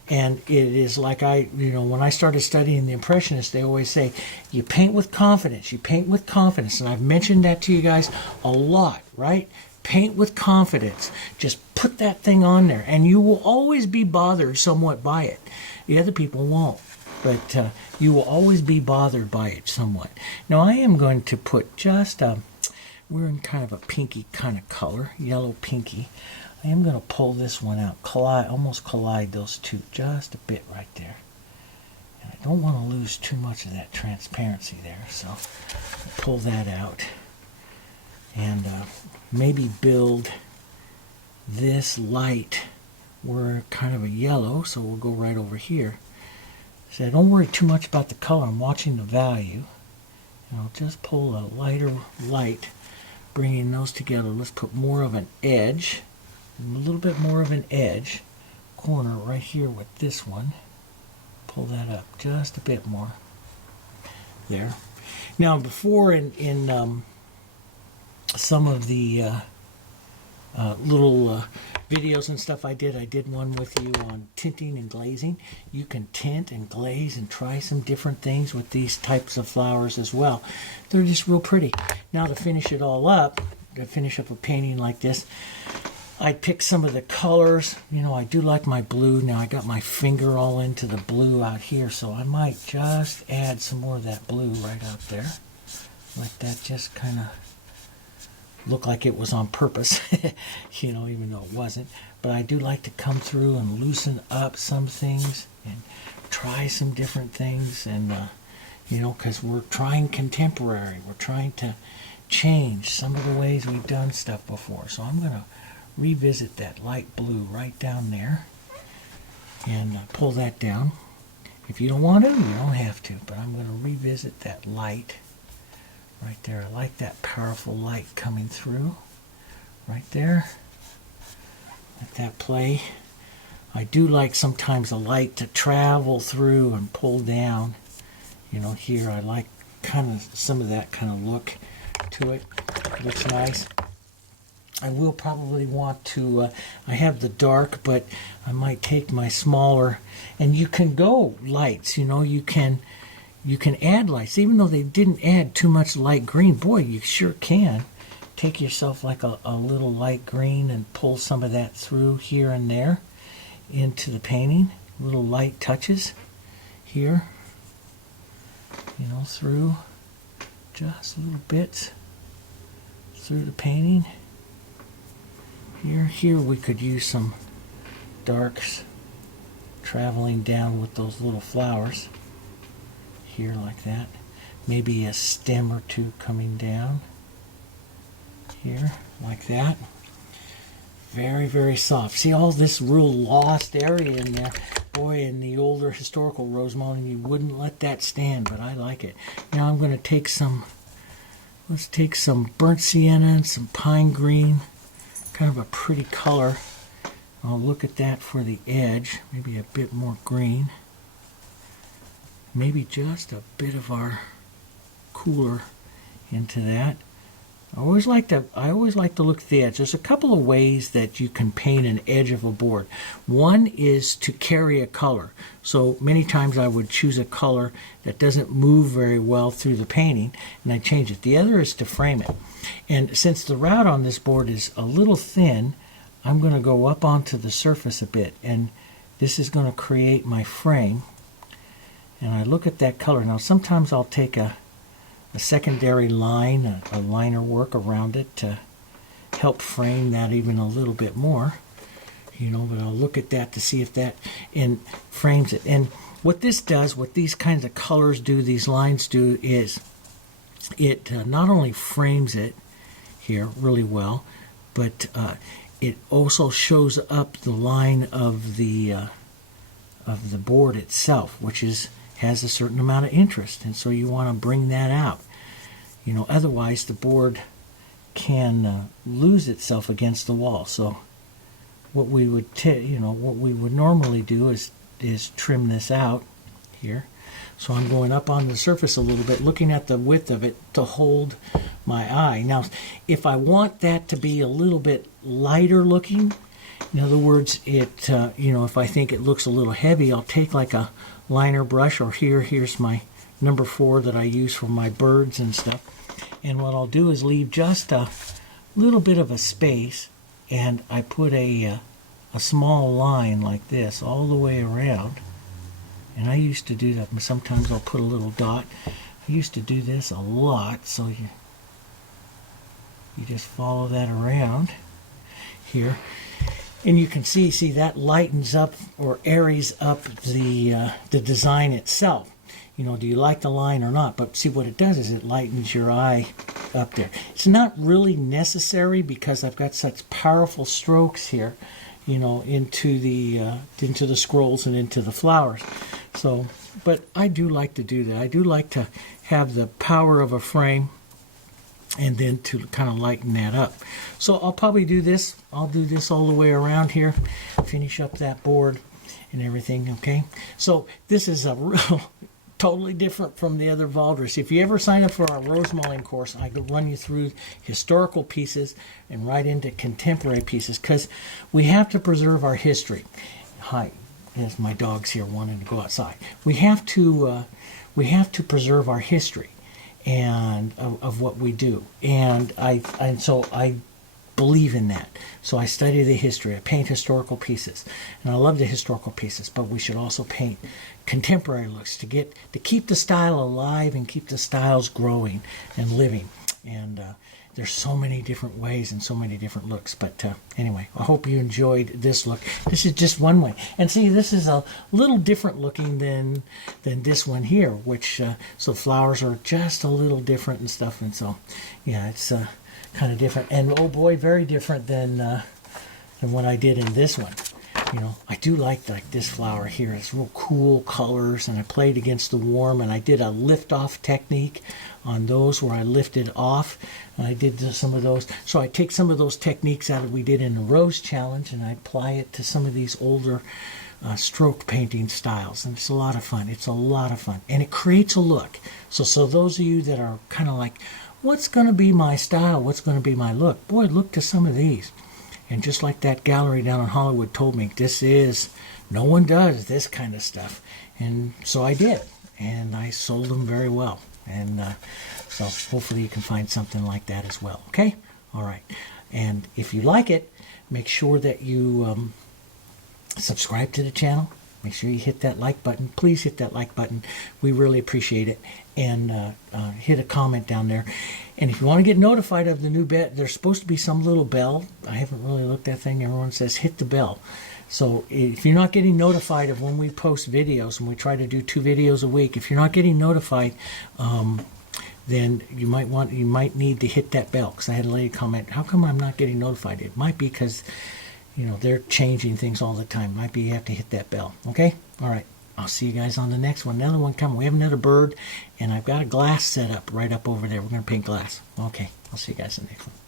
And it is like when I started studying the Impressionists, they always say, you paint with confidence, you paint with confidence. And I've mentioned that to you guys a lot, right? Paint with confidence. Just put that thing on there, and you will always be bothered somewhat by it. The other people won't, but you will always be bothered by it somewhat. Now I am going to put just we're in kind of a pinky kind of color, yellow pinky. I am going to pull this one out, almost collide those two just a bit right there. And I don't want to lose too much of that transparency there, so I'll pull that out and maybe build this light. We're kind of a yellow, so we'll go right over here. So don't worry too much about the color. I'm watching the value. And I'll just pull a lighter light, bringing those together. Let's put more of an edge, a little bit more of an edge, corner right here with this one. Pull that up just a bit more. There. Now, before in some of the little videos and stuff I did one with you on tinting and glazing. You can tint and glaze and try some different things with these types of flowers as well. They're just real pretty. Now, to finish it all up, to finish up a painting like this, I picked some of the colors. You know, I do like my blue. Now I got my finger all into the blue out here, so I might just add some more of that blue right out there. Like that, just kind of look like it was on purpose, you know, even though it wasn't. But I do like to come through and loosen up some things and try some different things. And, you know, because we're trying contemporary. We're trying to change some of the ways we've done stuff before. So I'm going to revisit that light blue right down there and pull that down. If you don't want to, you don't have to, but I'm going to revisit that light right there. I like that powerful light coming through right there. Let that play. I do like sometimes the light to travel through and pull down. You know, here I like kind of some of that kind of look to it. Looks nice. I will probably want to, I have the dark, but I might take my smaller, and you can go lights, you know, you can add lights, even though they didn't add too much light green. Boy, you sure can. Take yourself like a little light green and pull some of that through here and there into the painting. Little light touches here, you know, through just little bits through the painting. Here we could use some darks traveling down with those little flowers. Here like that. Maybe a stem or two coming down. Here, like that. Very, very soft. See all this real lost area in there? Boy, in the older historical Rosemaling, you wouldn't let that stand, but I like it. Now I'm going to take some, let's take some burnt sienna and some pine green. Kind of a pretty color. I'll look at that for the edge. Maybe a bit more green. Maybe just a bit of our cooler into that. I always like to look at the edge. There's a couple of ways that you can paint an edge of a board. One is to carry a color. So many times I would choose a color that doesn't move very well through the painting, and I change it. The other is to frame it. And since the route on this board is a little thin, I'm going to go up onto the surface a bit, and this is going to create my frame. And I look at that color. Now sometimes I'll take a secondary line, a liner work around it to help frame that even a little bit more. You know, but I'll look at that to see if that frames it. And what this does, what these kinds of colors do, these lines do, is it not only frames it here really well, but it also shows up the line of the board itself, which has a certain amount of interest, and so you want to bring that out. You know, otherwise the board can lose itself against the wall. So what we would what we would normally do is trim this out here. So I'm going up on the surface a little bit, looking at the width of it to hold my eye. Now, if I want that to be a little bit lighter looking, in other words, it if I think it looks a little heavy, I'll take like a liner brush, or here's my number 4 that I use for my birds and stuff. And what I'll do is leave just a little bit of a space, and I put a small line like this all the way around. And I used to do that. Sometimes I'll put a little dot. I used to do this a lot, so you just follow that around here. And you can see that lightens up or aires up the design itself. do you like the line or not? But see, what it does is it lightens your eye up there. It's not really necessary because I've got such powerful strokes here, into the scrolls and into the flowers. So, but I do like to do that. I do like to have the power of a frame and then to kind of lighten that up. So I'll probably do this. I'll do this all the way around here, finish up that board and everything, okay? So this is a real totally different from the other Valdres. If you ever sign up for our Rosemaling course, I could run you through historical pieces and right into contemporary pieces because we have to preserve our history. Hi, there's my dogs here wanting to go outside. We have to preserve our history and of what we do, and so I believe in that. So I study the history. I paint historical pieces, and I love the historical pieces. But we should also paint contemporary looks to keep the style alive and keep the styles growing and living. And there's so many different ways and so many different looks. But anyway, I hope you enjoyed this look. This is just one way. And see, this is a little different looking than this one here, which so flowers are just a little different and stuff. And so, yeah, it's kind of different. And oh boy, very different than what I did in this one. I do like this flower here. It's real cool colors, and I played against the warm, and I did a lift-off technique on those where I lifted off, and I did some of those. So I take some of those techniques out that we did in the Rose Challenge, and I apply it to some of these older stroke painting styles, and it's a lot of fun. It's a lot of fun, and it creates a look. So those of you that are kind of like, what's going to be my style? What's going to be my look? Boy, look to some of these. And just like that gallery down in Hollywood told me, no one does this kind of stuff. And so I did. And I sold them very well. And so hopefully you can find something like that as well. Okay? All right. And if you like it, make sure that you subscribe to the channel. Make sure you hit that like button. Please hit that like button. We really appreciate it. And hit a comment down there. And if you want to get notified of the new bet, there's supposed to be some little bell. I haven't really looked at that thing. Everyone says hit the bell. So if you're not getting notified of when we post videos, and we try to do 2 videos a week, if you're not getting notified, then you might need to hit that bell. Because I had a lady comment, how come I'm not getting notified? It might be because they're changing things all the time. It might be you have to hit that bell. Okay? All right. I'll see you guys on the next one. Another one coming. We have another bird, and I've got a glass set up right up over there. We're going to paint glass. Okay. I'll see you guys in the next one.